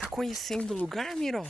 Tá conhecendo o lugar, Miro?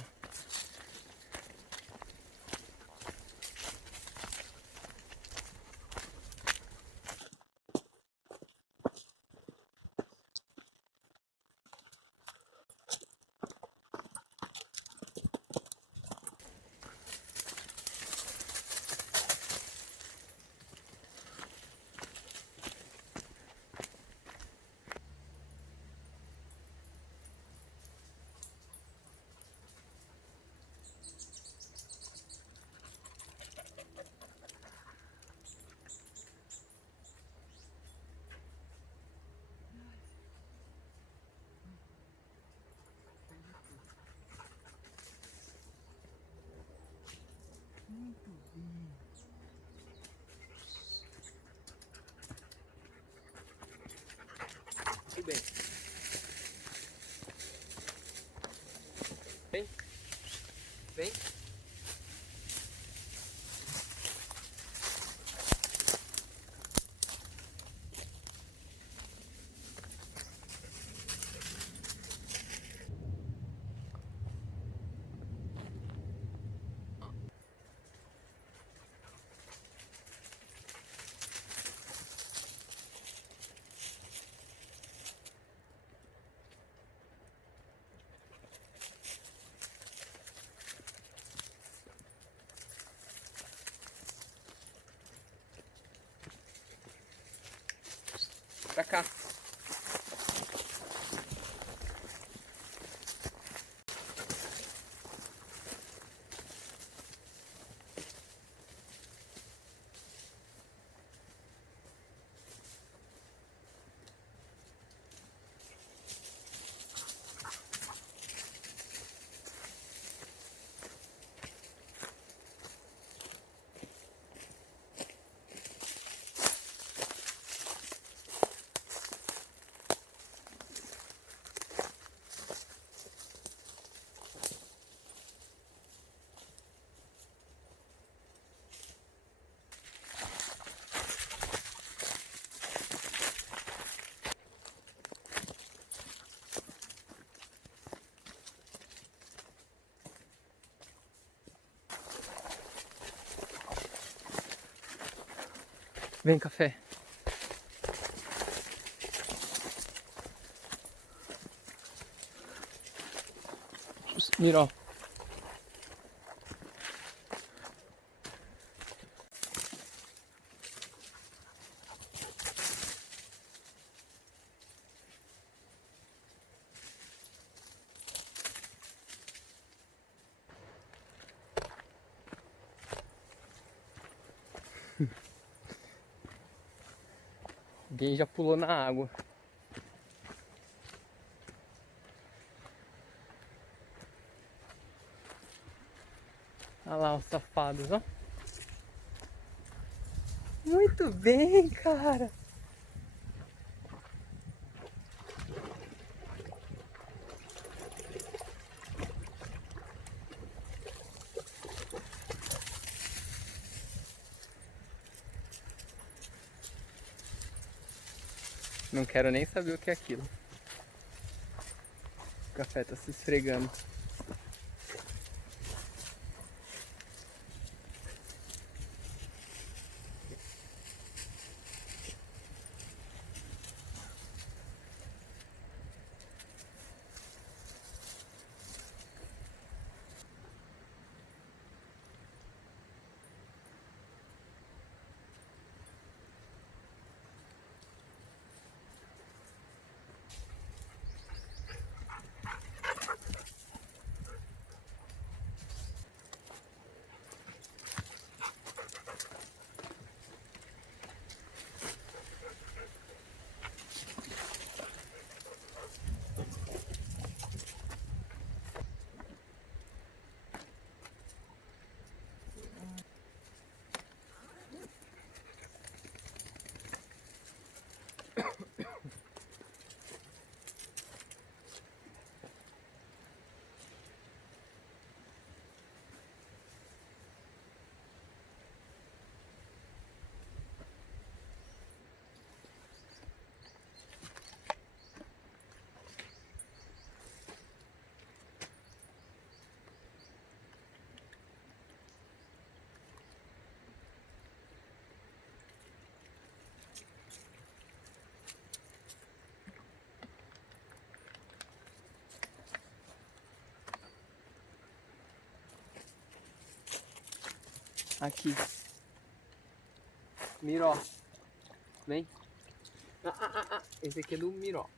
Tudo bem. Vem. Vem. Pra cá. Vem, café. Miro. Alguém já pulou na água. Olha lá os safados, ó. Muito bem, cara. Não quero nem saber o que é aquilo. O café tá se esfregando. Aqui. Miró. Vem. Esse aqui é do Miró.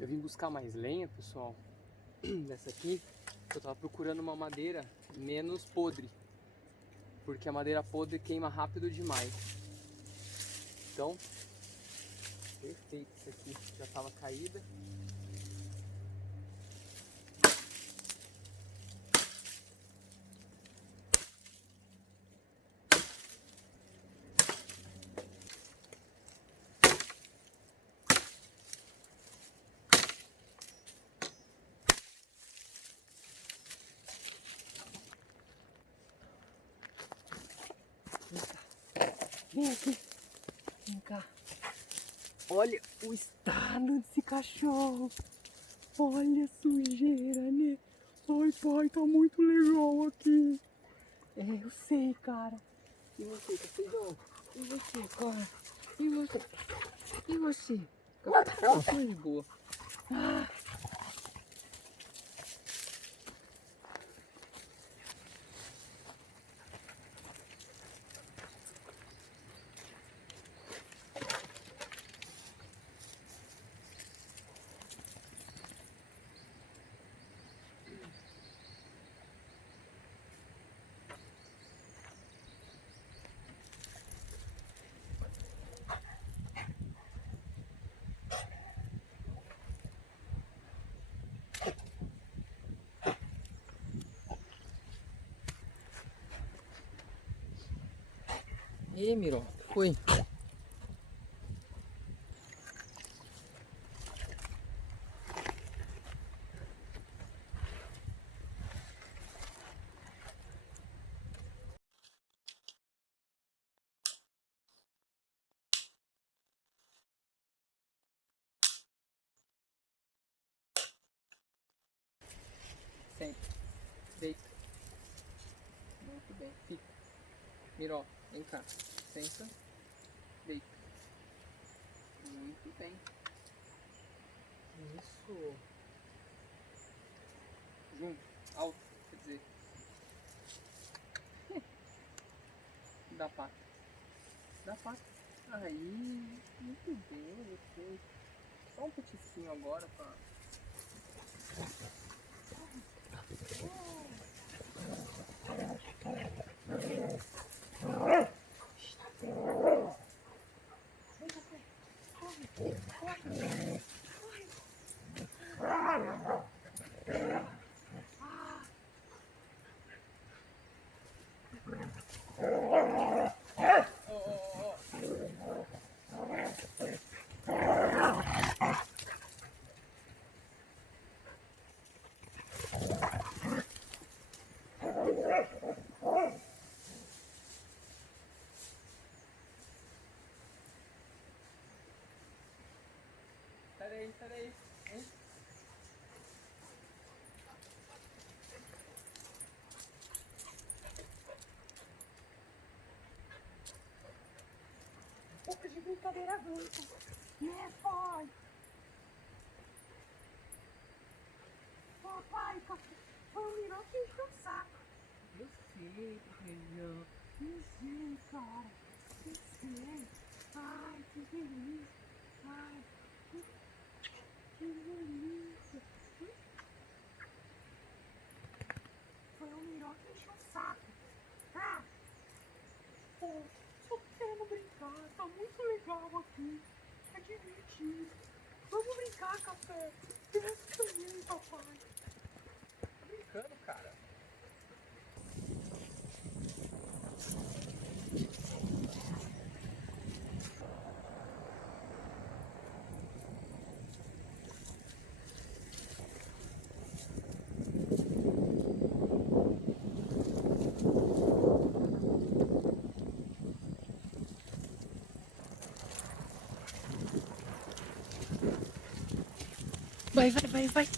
Eu vim buscar mais lenha, pessoal, dessa aqui. Eu tava procurando uma madeira menos podre, porque a madeira podre queima rápido demais. Então, perfeito isso aqui. Já tava caída. Vem aqui. Vem cá. Olha o estado desse cachorro. Olha a sujeira, né? Ai, pai, tá muito legal aqui. É, eu sei, cara. E você, cafezão? E você, cara? E você? E você? Café de boa. Ah. E aí, Miro, foi? Senta, deita. Muito bem, fica. Miro, vem cá. Senta, deita. Muito bem. Isso. Junto, alto, quer dizer. Dá pata. Dá pata. Aí, muito bem, ok. Só um peticinho agora pra... Sai daí, hein? Um pouco de brincadeira junto. Né, pai? Ô, pai, foi o Miró que encheu o saco. Eu sei, Renan. Eu sei, cara. Eu sei. Ai, que delícia. Ai, que delícia. Foi o Miró que encheu o saco. Ah! Pô, só querendo brincar. Tá muito legal aqui. É divertido. Vamos brincar, café. Pensa também, papai. Tá brincando, cara. Vai, vai, vai, vai.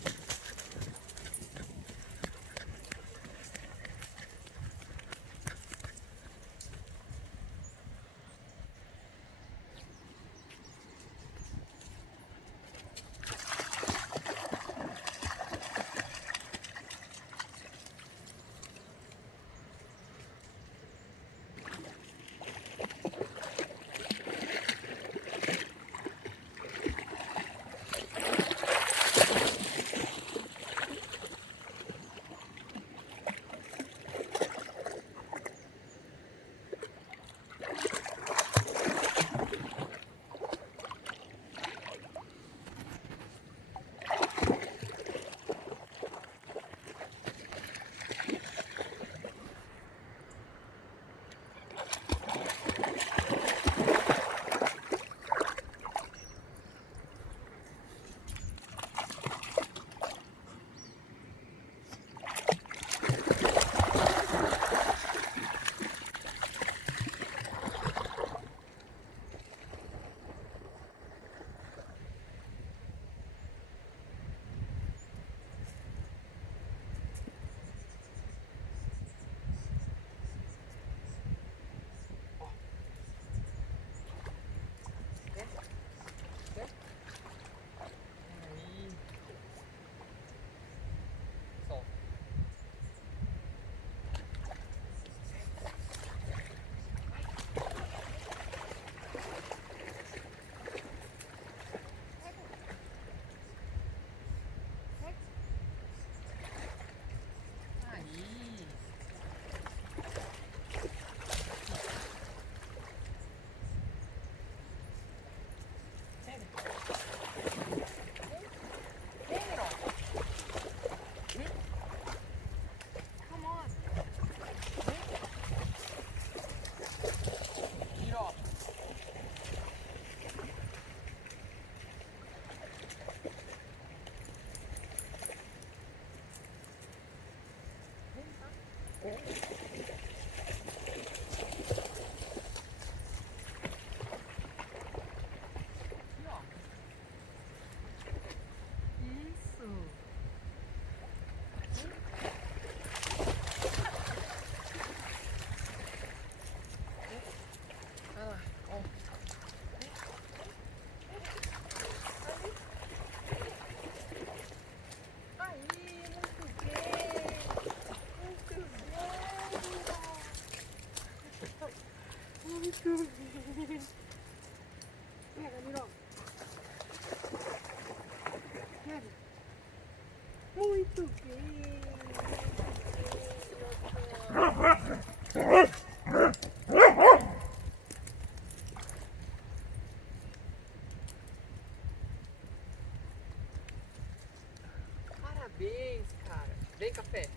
café.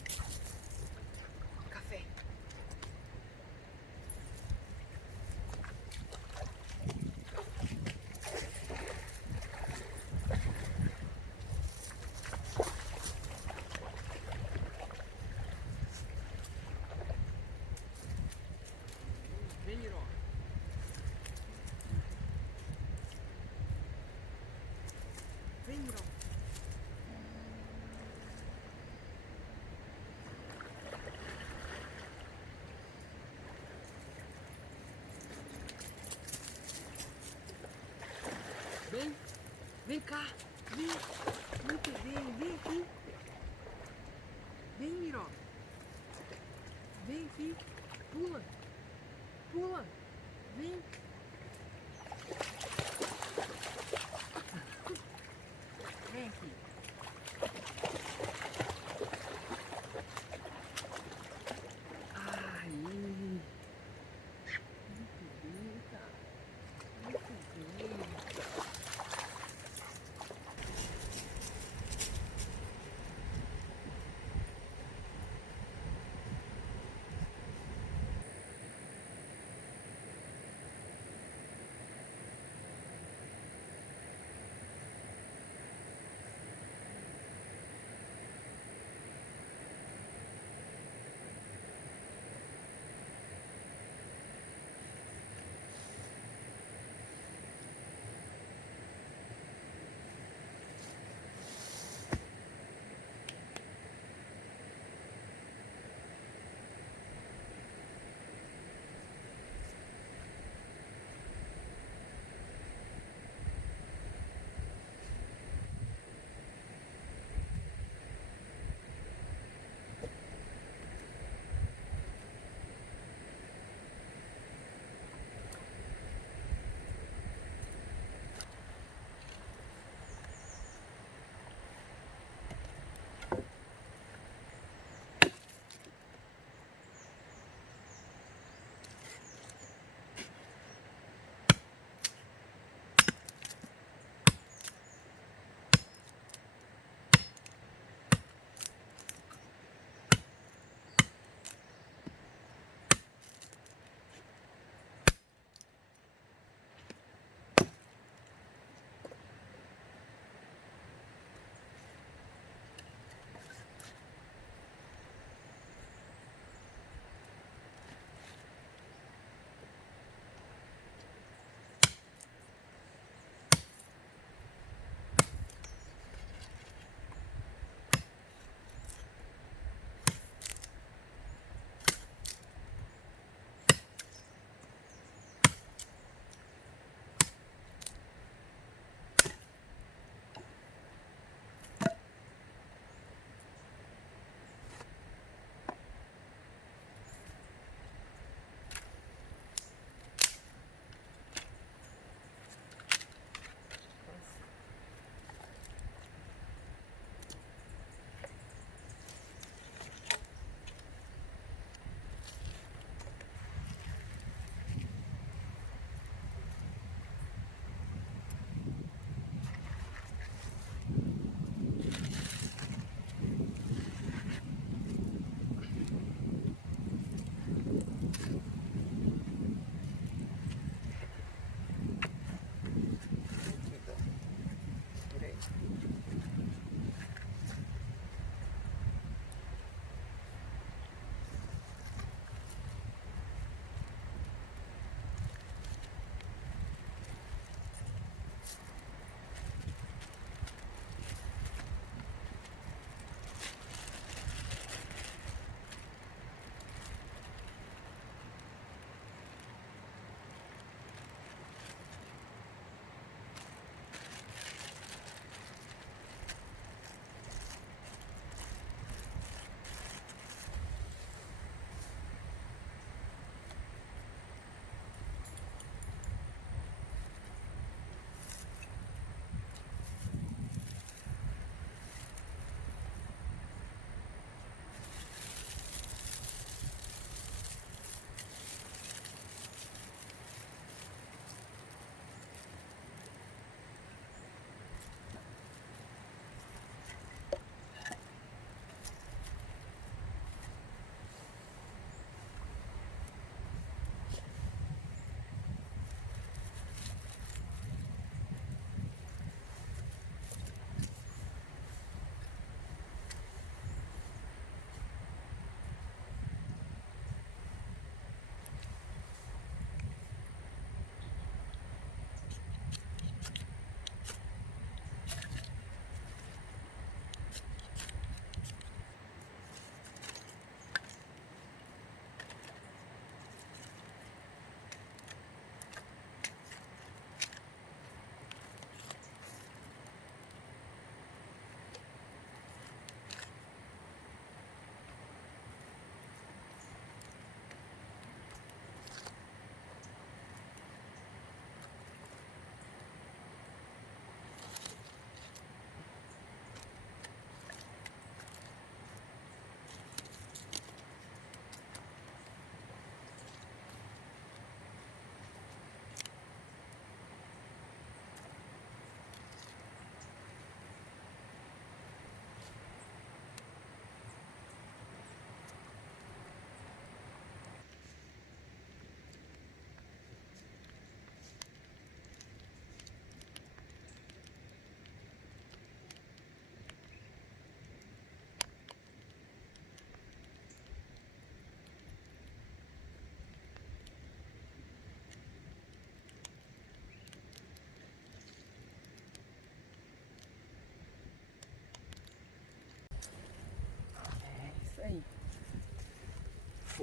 Café. Vem, Miró. Vem, Miró. Vem. Vem cá. Vem. Muito bem. Vem aqui. Vem, Miró. Vem aqui. Pula. Pula. Vem. Vem aqui. Aí. Muito bem, cara. Muito bem.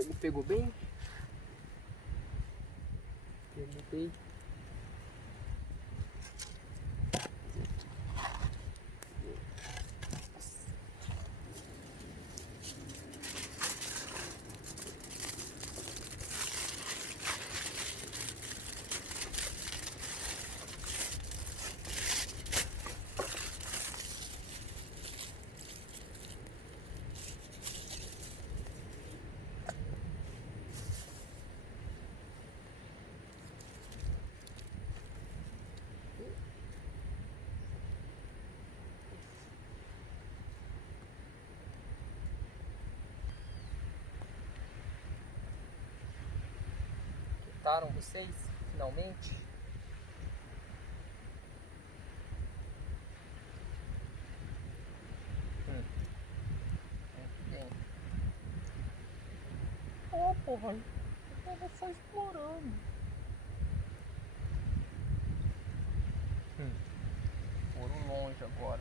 fogo pegou bem. Pegou bem. Quietaram vocês, finalmente? Muito bem. Ó, porra, eu tava só explorando. Foram longe agora.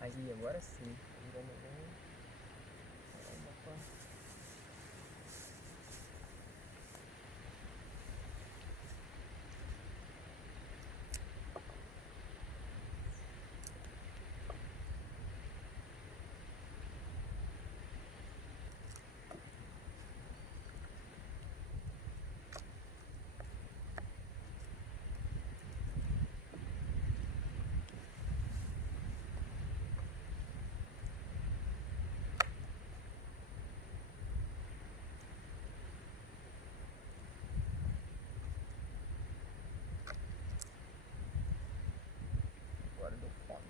Aí, agora sim. Agora deu fome.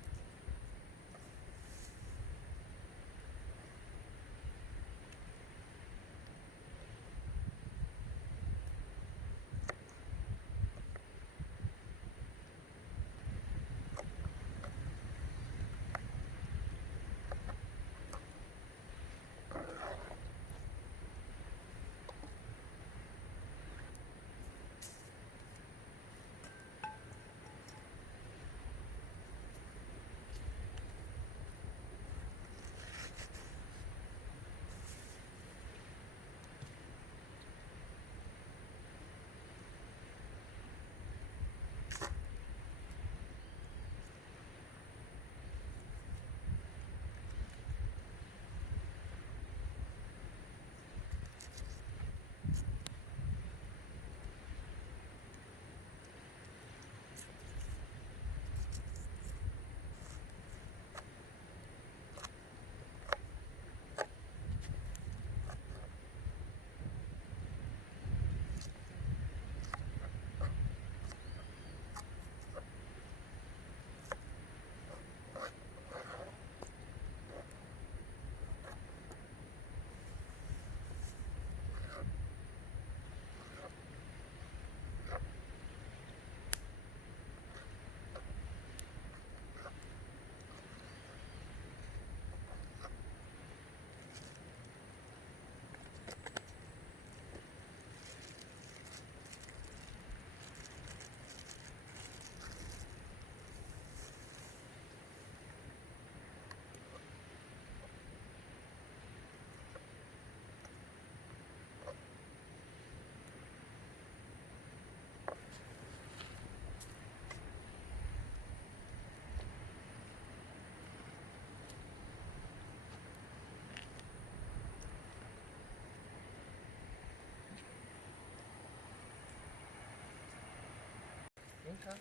Vem cá.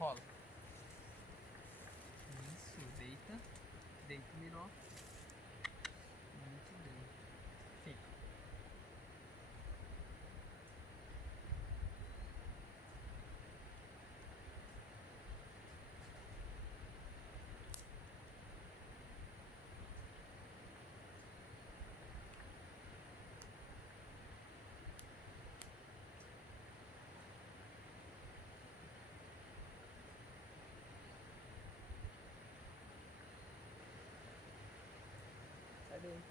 Rola. Isso, deita. Deita o miró. Muito bem. Fica. bem.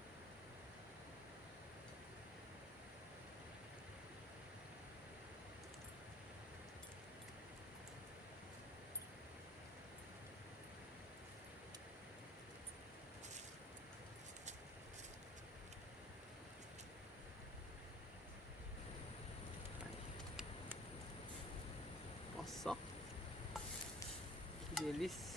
Olha só. Que delícia.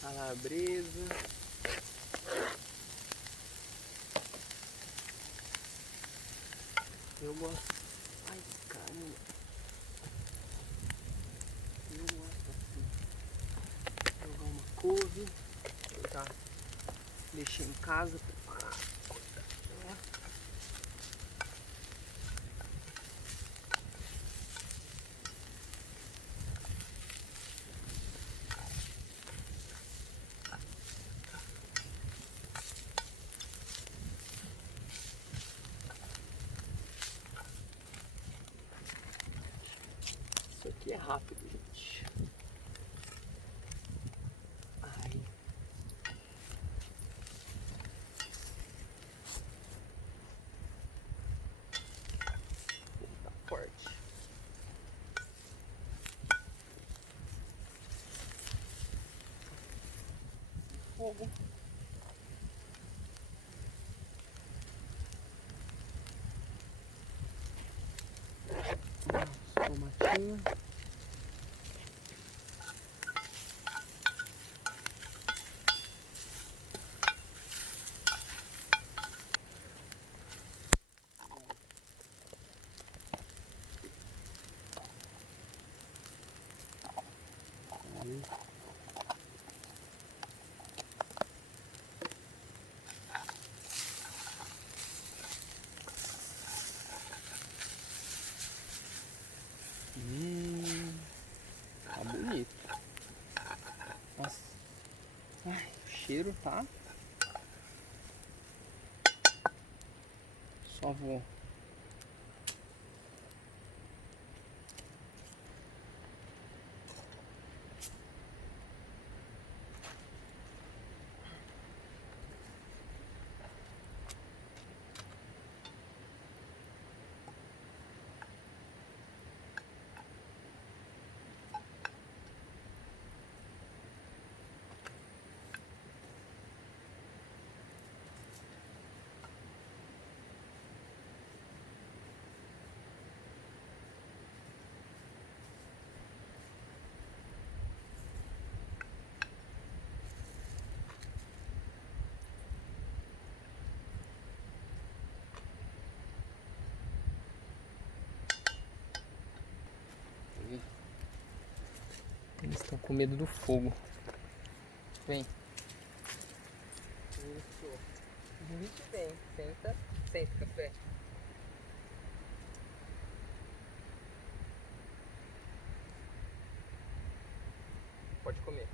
Calabresa. Eu gosto. Ai, caramba. Eu gosto assim. Jogar uma couve. Eu já deixei em casa preparar. Isso aqui é rápido, gente. Ai. Tá forte. Fogo. Tomatinho. Tá bonito. Nossa. Ai, o cheiro tá. Só vou. Eles estão com medo do fogo. Vem. Isso. Muito bem. Senta. Senta, café. Pode comer.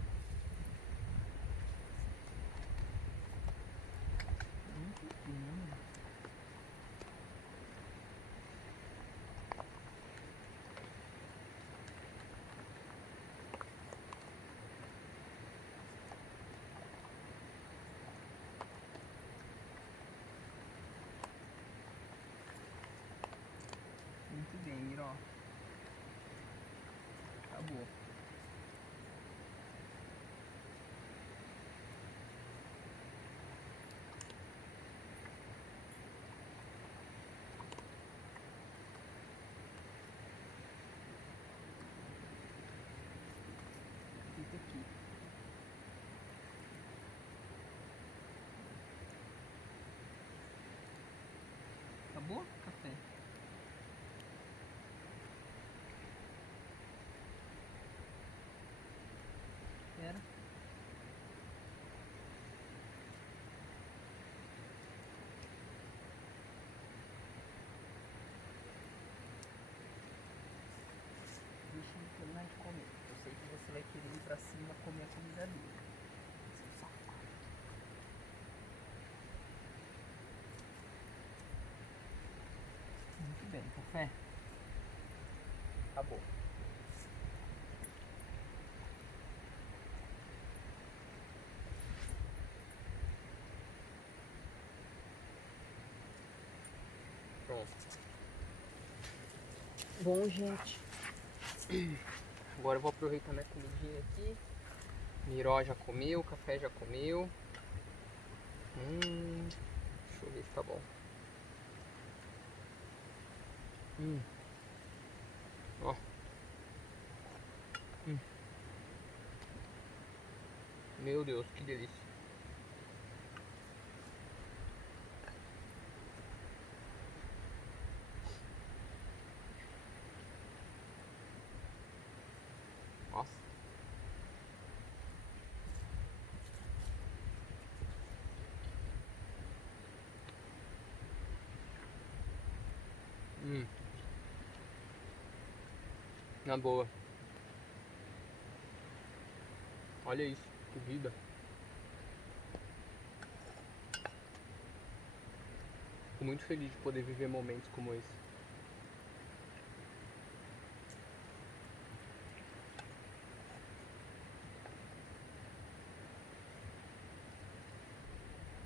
Muito bem, Miró. Acabou. Fica aqui. Acabou? Café. Espera. Deixa eu terminar de comer. Eu sei que você vai querer ir pra cima comer a comida dele. café? Acabou. Pronto. Bom, gente. Agora eu vou aproveitar minha comidinha aqui. Miró já comeu, café já comeu. Deixa eu ver se tá bom. Ó. Meu Deus, que delícia. Nossa. Na boa. Olha isso, que vida. Fico muito feliz de poder viver momentos como esse.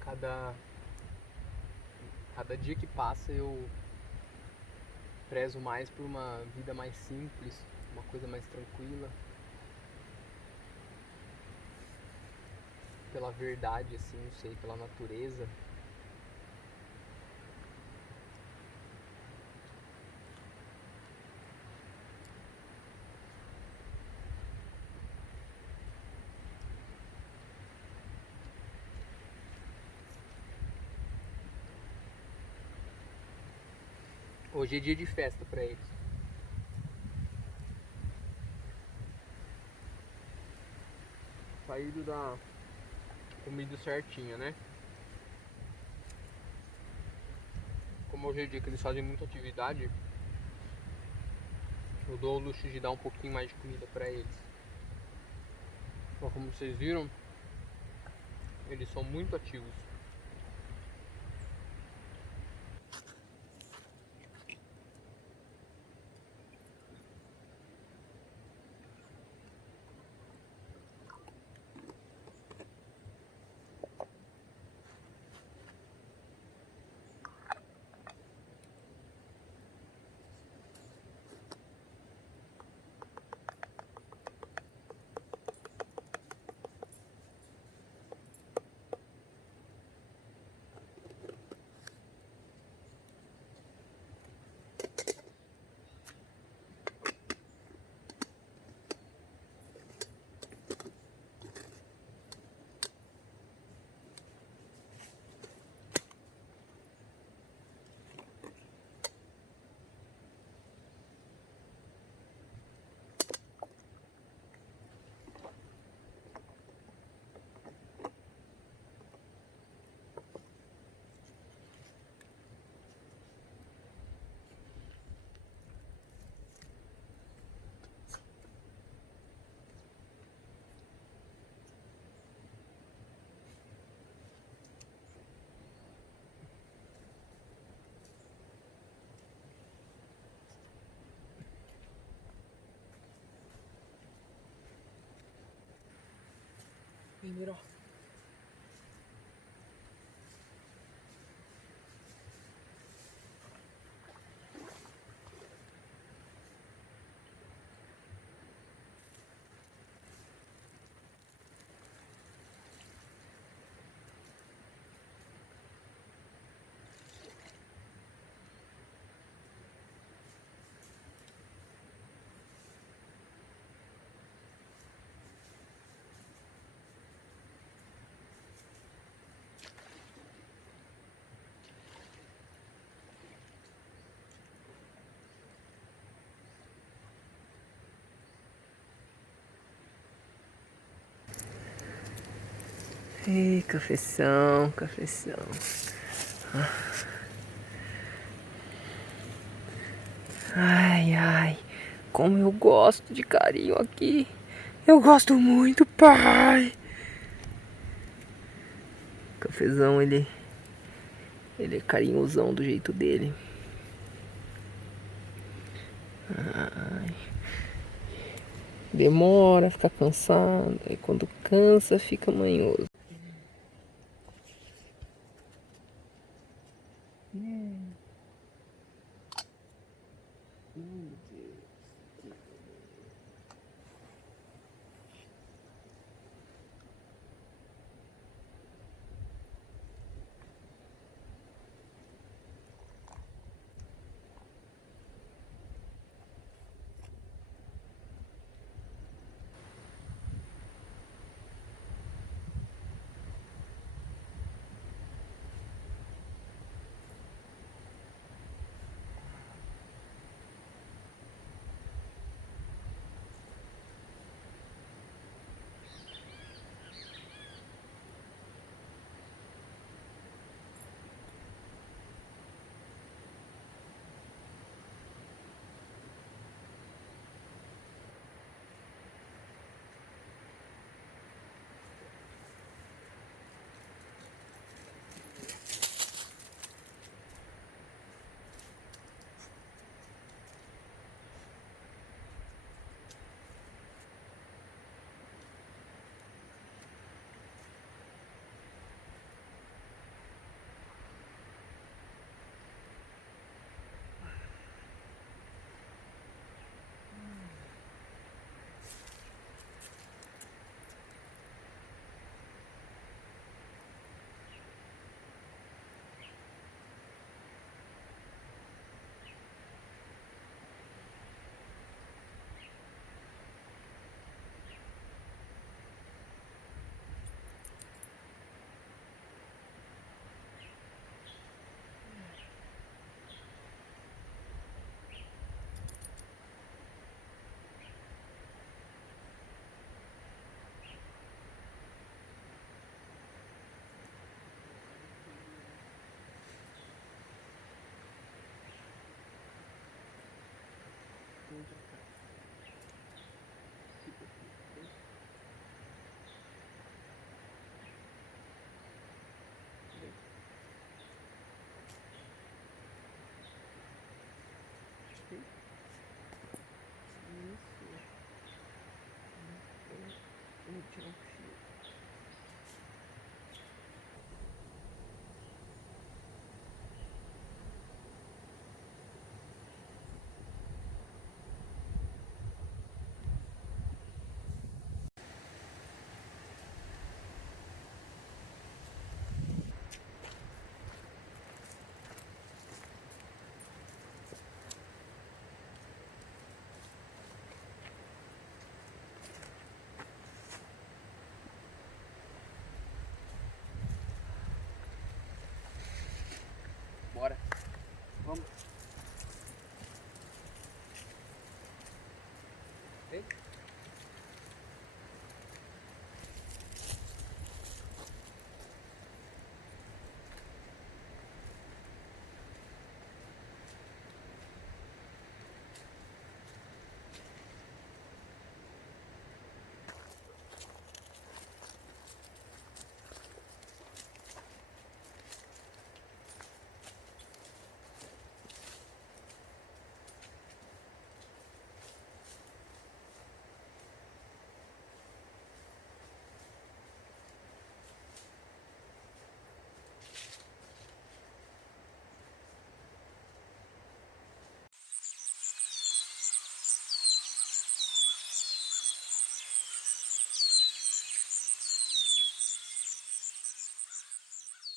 Cada dia que passa eu prezo mais por uma vida mais simples, uma coisa mais tranquila. Pela verdade, assim, não sei, pela natureza. Hoje é dia de festa pra eles. Saído da comida certinha, né? Como hoje é dia que eles fazem muita atividade, eu dou o luxo de dar um pouquinho mais de comida pra eles. Mas como vocês viram, eles são muito ativos. Vem, Miró. Ei, cafeção, cafeção. Ai, ai, como eu gosto de carinho aqui. Eu gosto muito, pai. Cafezão, ele é carinhosão do jeito dele. Ai. Demora, fica cansado. E quando cansa, fica manhoso. Meu Deus. Isso. Vou tirar um cochilo.